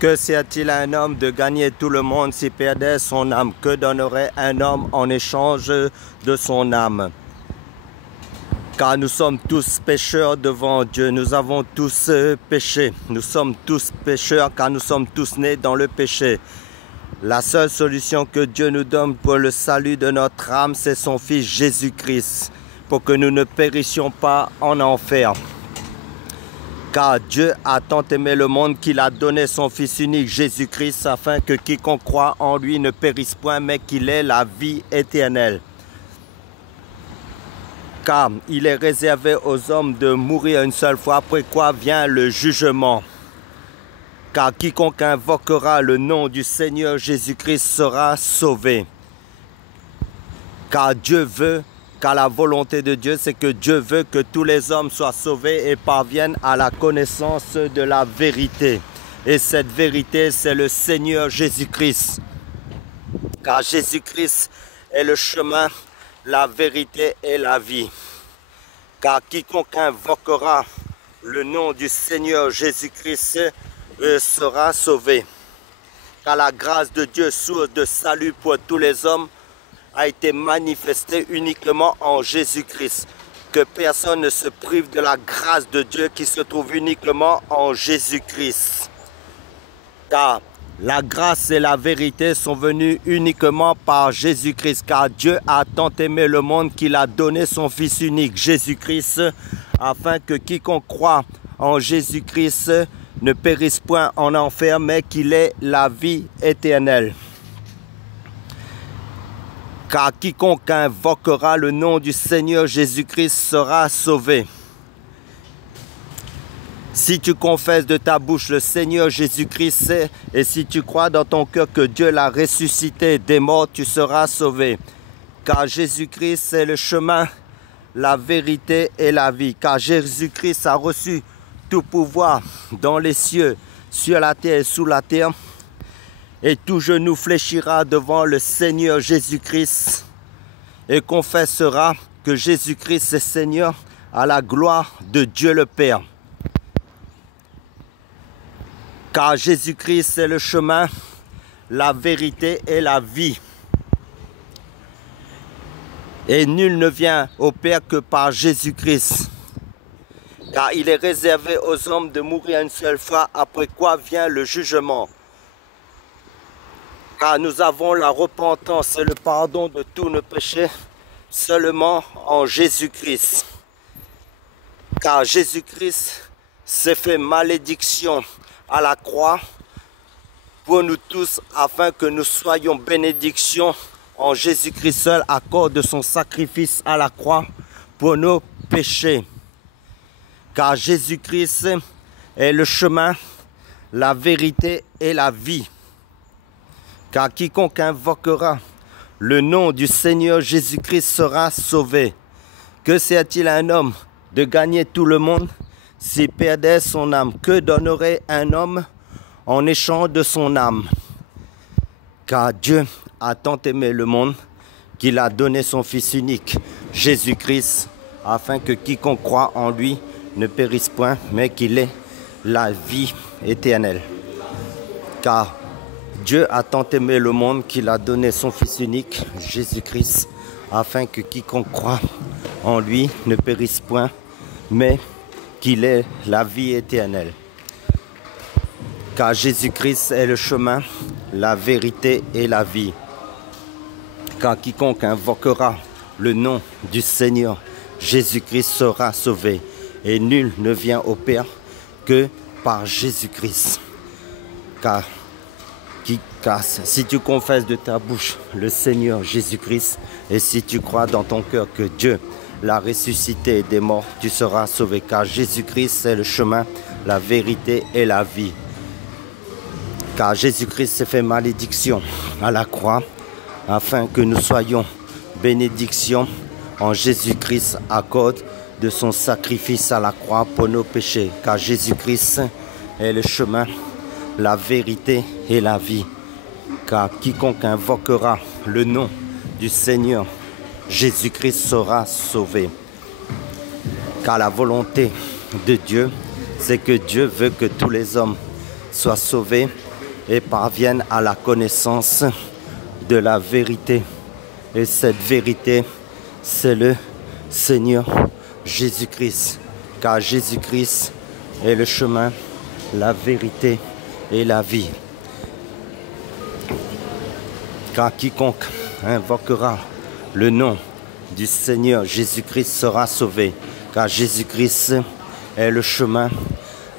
Que sert-il à un homme de gagner tout le monde s'il perdait son âme? Que donnerait un homme en échange de son âme? Car nous sommes tous pécheurs devant Dieu. Nous avons tous péché. Nous sommes tous pécheurs car nous sommes tous nés dans le péché. La seule solution que Dieu nous donne pour le salut de notre âme, c'est son Fils Jésus-Christ, pour que nous ne périssions pas en enfer. Car Dieu a tant aimé le monde qu'il a donné son Fils unique Jésus-Christ afin que quiconque croit en lui ne périsse point mais qu'il ait la vie éternelle. Car il est réservé aux hommes de mourir une seule fois, après quoi vient le jugement. Car quiconque invoquera le nom du Seigneur Jésus-Christ sera sauvé. Car Dieu veut, car la volonté de Dieu, c'est que Dieu veut que tous les hommes soient sauvés et parviennent à la connaissance de la vérité. Et cette vérité, c'est le Seigneur Jésus-Christ. Car Jésus-Christ est le chemin, la vérité et la vie. Car quiconque invoquera le nom du Seigneur Jésus-Christ sera sauvé. Car la grâce de Dieu, source de salut pour tous les hommes, a été manifestée uniquement en Jésus-Christ. Que personne ne se prive de la grâce de Dieu qui se trouve uniquement en Jésus-Christ. Car la grâce et la vérité sont venues uniquement par Jésus-Christ. Car Dieu a tant aimé le monde qu'il a donné son Fils unique, Jésus-Christ, afin que quiconque croit en Jésus-Christ ne périsse point en enfer, mais qu'il ait la vie éternelle. Car quiconque invoquera le nom du Seigneur Jésus-Christ sera sauvé. Si tu confesses de ta bouche le Seigneur Jésus-Christ et si tu crois dans ton cœur que Dieu l'a ressuscité des morts, tu seras sauvé. Car Jésus-Christ est le chemin, la vérité et la vie. Car Jésus-Christ a reçu tout pouvoir dans les cieux, sur la terre et sous la terre. Et tout genou fléchira devant le Seigneur Jésus-Christ et confessera que Jésus-Christ est Seigneur à la gloire de Dieu le Père. Car Jésus-Christ est le chemin, la vérité et la vie. Et nul ne vient au Père que par Jésus-Christ. Car il est réservé aux hommes de mourir une seule fois, après quoi vient le jugement. Car nous avons la repentance et le pardon de tous nos péchés seulement en Jésus-Christ. Car Jésus-Christ s'est fait malédiction à la croix pour nous tous, afin que nous soyons bénédiction en Jésus-Christ seul, à cause de son sacrifice à la croix pour nos péchés. Car Jésus-Christ est le chemin, la vérité et la vie. Car quiconque invoquera le nom du Seigneur Jésus-Christ sera sauvé. Que sert-il à un homme de gagner tout le monde s'il perdait son âme? Que donnerait un homme en échange de son âme? Car Dieu a tant aimé le monde qu'il a donné son Fils unique, Jésus-Christ, afin que quiconque croit en lui ne périsse point, mais qu'il ait la vie éternelle. Car Dieu a tant aimé le monde qu'il a donné son Fils unique, Jésus-Christ, afin que quiconque croit en lui ne périsse point, mais qu'il ait la vie éternelle. Car Jésus-Christ est le chemin, la vérité et la vie. Car quiconque invoquera le nom du Seigneur Jésus-Christ sera sauvé. Et nul ne vient au Père que par Jésus-Christ. Car si tu confesses de ta bouche le Seigneur Jésus-Christ et si tu crois dans ton cœur que Dieu l'a ressuscité des morts, tu seras sauvé. Car Jésus-Christ est le chemin, la vérité et la vie. Car Jésus-Christ s'est fait malédiction à la croix afin que nous soyons bénédiction en Jésus-Christ à cause de son sacrifice à la croix pour nos péchés. Car Jésus-Christ est le chemin, la vérité et la vie. Car quiconque invoquera le nom du Seigneur Jésus-Christ sera sauvé. Car la volonté de Dieu, c'est que Dieu veut que tous les hommes soient sauvés et parviennent à la connaissance de la vérité. Et cette vérité, c'est le Seigneur Jésus-Christ. Car Jésus-Christ est le chemin, la vérité et la vie. Car quiconque invoquera le nom du Seigneur Jésus-Christ sera sauvé. Car Jésus-Christ est le chemin,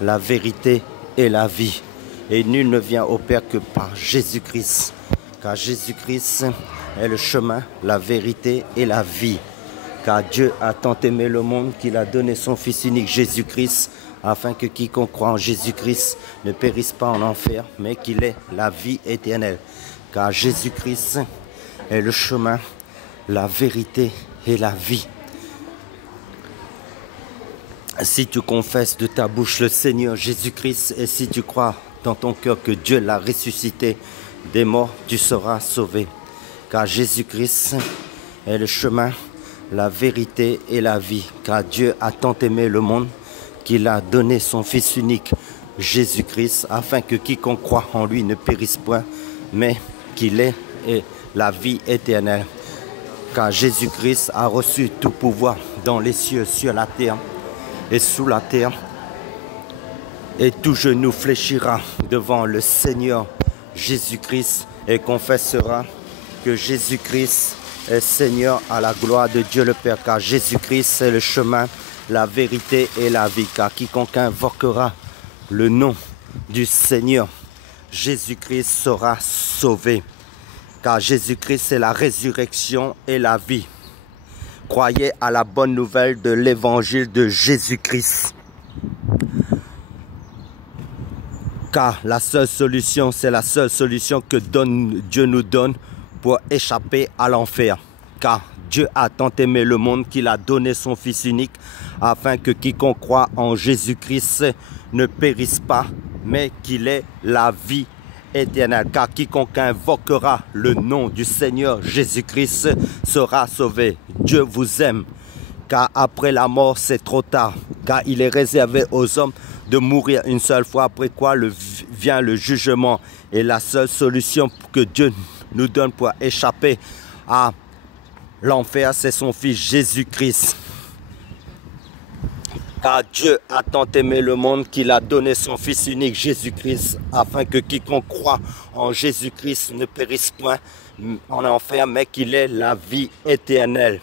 la vérité et la vie. Et nul ne vient au Père que par Jésus-Christ. Car Jésus-Christ est le chemin, la vérité et la vie. Car Dieu a tant aimé le monde qu'il a donné son Fils unique Jésus-Christ, afin que quiconque croit en Jésus-Christ ne périsse pas en enfer, mais qu'il ait la vie éternelle. Car Jésus-Christ est le chemin, la vérité et la vie. Si tu confesses de ta bouche le Seigneur Jésus-Christ et si tu crois dans ton cœur que Dieu l'a ressuscité des morts, tu seras sauvé. Car Jésus-Christ est le chemin, la vérité et la vie. Car Dieu a tant aimé le monde qu'il a donné son Fils unique, Jésus-Christ, afin que quiconque croit en lui ne périsse point, mais qu'il ait la vie éternelle. Car Jésus-Christ a reçu tout pouvoir dans les cieux, sur la terre et sous la terre. Et tout genou fléchira devant le Seigneur Jésus-Christ et confessera que Jésus-Christ est Seigneur à la gloire de Dieu le Père. Car Jésus-Christ est le chemin, la vérité et la vie. Car quiconque invoquera le nom du Seigneur Jésus-Christ sera sauvé. Car Jésus-Christ est la résurrection et la vie. Croyez à la bonne nouvelle de l'évangile de Jésus-Christ. Car la seule solution, c'est la seule solution que Dieu nous donne pour échapper à l'enfer. Car Dieu a tant aimé le monde qu'il a donné son Fils unique, afin que quiconque croit en Jésus-Christ ne périsse pas, mais qu'il ait la vie éternelle. Car quiconque invoquera le nom du Seigneur Jésus-Christ sera sauvé. Dieu vous aime, car après la mort c'est trop tard. Car il est réservé aux hommes de mourir une seule fois, après quoi vient le jugement. Et la seule solution que Dieu nous donne pour échapper à l'enfer, c'est son Fils Jésus-Christ. Car Dieu a tant aimé le monde qu'il a donné son Fils unique Jésus-Christ, afin que quiconque croit en Jésus-Christ ne périsse point en enfer, mais qu'il ait la vie éternelle.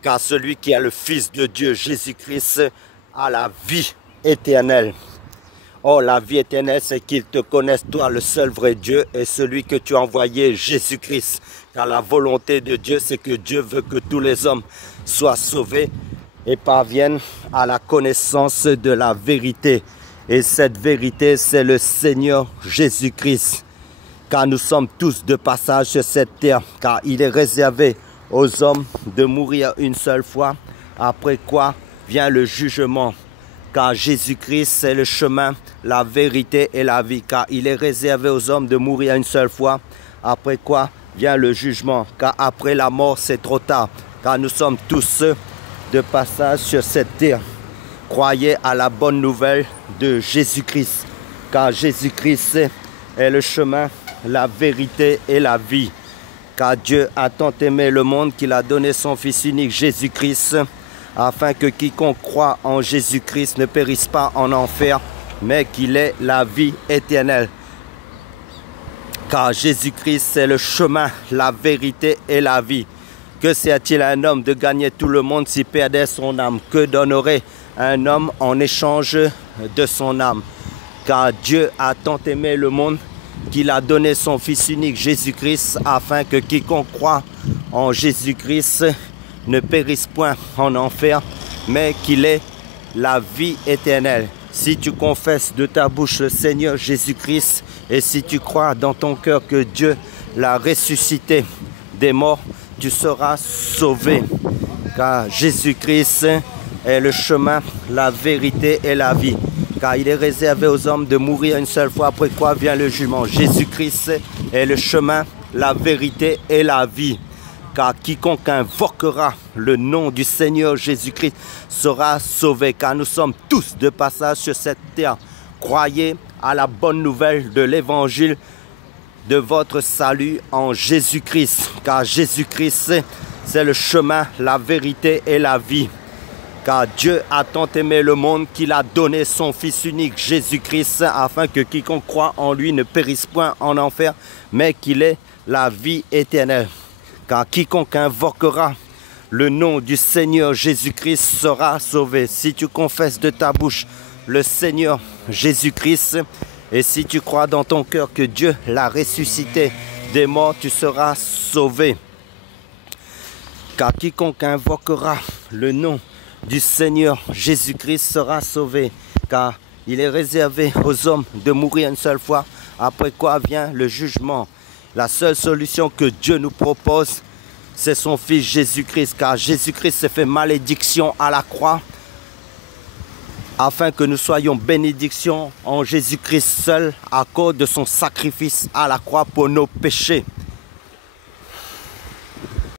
Car celui qui a le Fils de Dieu Jésus-Christ a la vie éternelle. Oh, la vie éternelle, c'est qu'ils te connaissent, toi, le seul vrai Dieu, et celui que tu as envoyé, Jésus-Christ. Car la volonté de Dieu, c'est que Dieu veut que tous les hommes soient sauvés et parviennent à la connaissance de la vérité. Et cette vérité, c'est le Seigneur Jésus-Christ. Car nous sommes tous de passage sur cette terre, car il est réservé aux hommes de mourir une seule fois, après quoi vient le jugement. Car Jésus-Christ est le chemin, la vérité et la vie. Car il est réservé aux hommes de mourir une seule fois, après quoi vient le jugement. Car après la mort, c'est trop tard. Car nous sommes tous de passage sur cette terre. Croyez à la bonne nouvelle de Jésus-Christ. Car Jésus-Christ est le chemin, la vérité et la vie. Car Dieu a tant aimé le monde qu'il a donné son Fils unique Jésus-Christ, afin que quiconque croit en Jésus-Christ ne périsse pas en enfer, mais qu'il ait la vie éternelle. Car Jésus-Christ est le chemin, la vérité et la vie. Que sert-il à un homme de gagner tout le monde s'il perdait son âme? Que donnerait un homme en échange de son âme? Car Dieu a tant aimé le monde qu'il a donné son Fils unique Jésus-Christ, afin que quiconque croit en Jésus-Christ ne périsse point en enfer, mais qu'il ait la vie éternelle. Si tu confesses de ta bouche le Seigneur Jésus-Christ et si tu crois dans ton cœur que Dieu l'a ressuscité des morts, tu seras sauvé. Car Jésus-Christ est le chemin, la vérité et la vie. Car il est réservé aux hommes de mourir une seule fois, après quoi vient le jugement. Jésus-Christ est le chemin, la vérité et la vie. Car quiconque invoquera le nom du Seigneur Jésus-Christ sera sauvé. Car nous sommes tous de passage sur cette terre. Croyez à la bonne nouvelle de l'évangile de votre salut en Jésus-Christ. Car Jésus-Christ, c'est le chemin, la vérité et la vie. Car Dieu a tant aimé le monde qu'il a donné son Fils unique, Jésus-Christ, afin que quiconque croit en lui ne périsse point en enfer, mais qu'il ait la vie éternelle. Car quiconque invoquera le nom du Seigneur Jésus-Christ sera sauvé. Si tu confesses de ta bouche le Seigneur Jésus-Christ, et si tu crois dans ton cœur que Dieu l'a ressuscité des morts, tu seras sauvé. Car quiconque invoquera le nom du Seigneur Jésus-Christ sera sauvé. Car il est réservé aux hommes de mourir une seule fois, après quoi vient le jugement. La seule solution que Dieu nous propose, c'est son Fils Jésus-Christ. Car Jésus-Christ s'est fait malédiction à la croix, afin que nous soyons bénédiction en Jésus-Christ seul à cause de son sacrifice à la croix pour nos péchés.